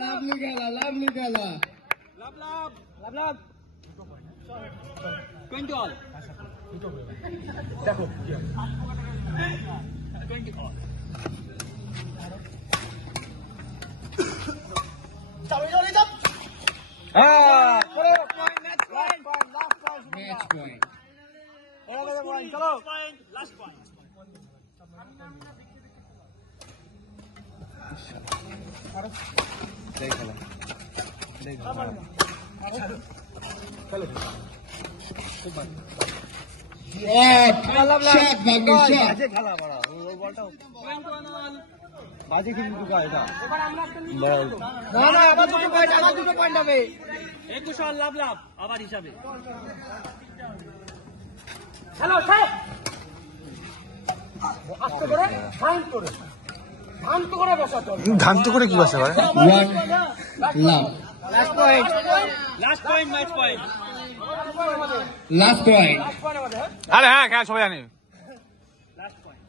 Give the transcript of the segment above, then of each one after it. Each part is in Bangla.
লাভলি খেলা, লাভলি খেলা। দেখো ম্যাচ পয়েন্ট। চলো বাজে কিন্তু এটা আবার দুটো পয়েন্ট হবে। 21 লাভ লাভ আবার হিসাবে। হ্যালো আস্তে করে শান্ত করে বসা চল। ধান্ত করে কি বসে ভাই? Last point match point. Last point. আরে হ্যাঁ খেলা সবাই জানে। লাস্ট পয়েন্ট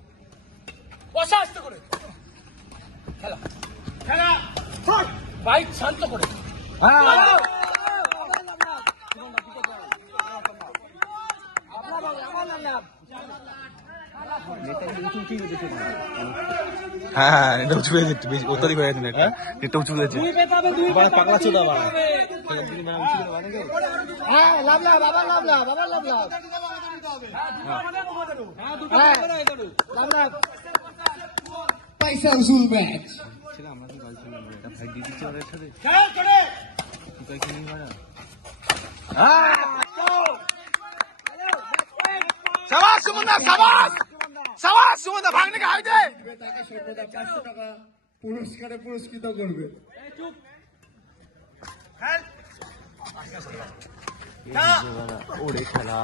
বসা আস্তে করে খেলা বাইক শান্ত করে। হ্যাঁ এটা উঁচু হয়ে যেত, বেশি অত্যাধিক হয়ে যেত, এটা উঁচু হয়েছে। পাগলা চোদা পয়সা উসুল ম্যাচ। সাবাস সুমনদা, সাবাস সাবাস সুমনদা, ভাঙনে খাই দে। তাকে সর্বদা 500 টাকা পুরস্কারে পুরস্কৃত করবে। ওরে খেলা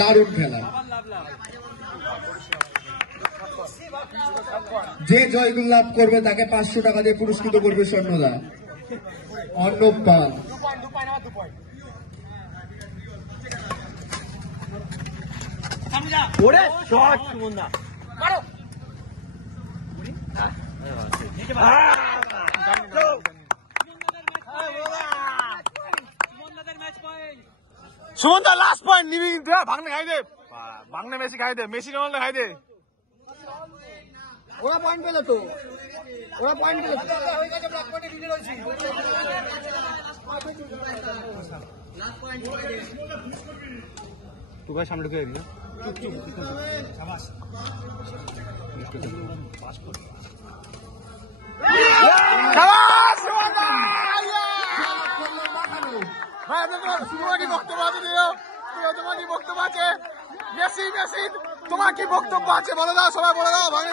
দারুণ খেলা। যে জয়গুল লাভ করবে তাকে 500 টাকা দিয়ে পুরস্কৃত করবে স্বর্ণদা। অর্ণব পাল। ওরে শট সুমনদা মারো। সুমনদা লাস্ট পয়েন্ট নিবি, ভাঙনে খাই দে, ভাঙনে মেসি খাই দে, মেসি রোনাল্ডো খাই দে। ওরা পয়েন্ট পেলে তো, ওরা পয়েন্ট পেলে তোকে সামনে ঢুকে দিল। তোমার কি বক্তব্য আছে? মেসি মেসি তোমার কি বক্তব্য আছে বলে দাও, সবাই বলে দাও। ভাঙে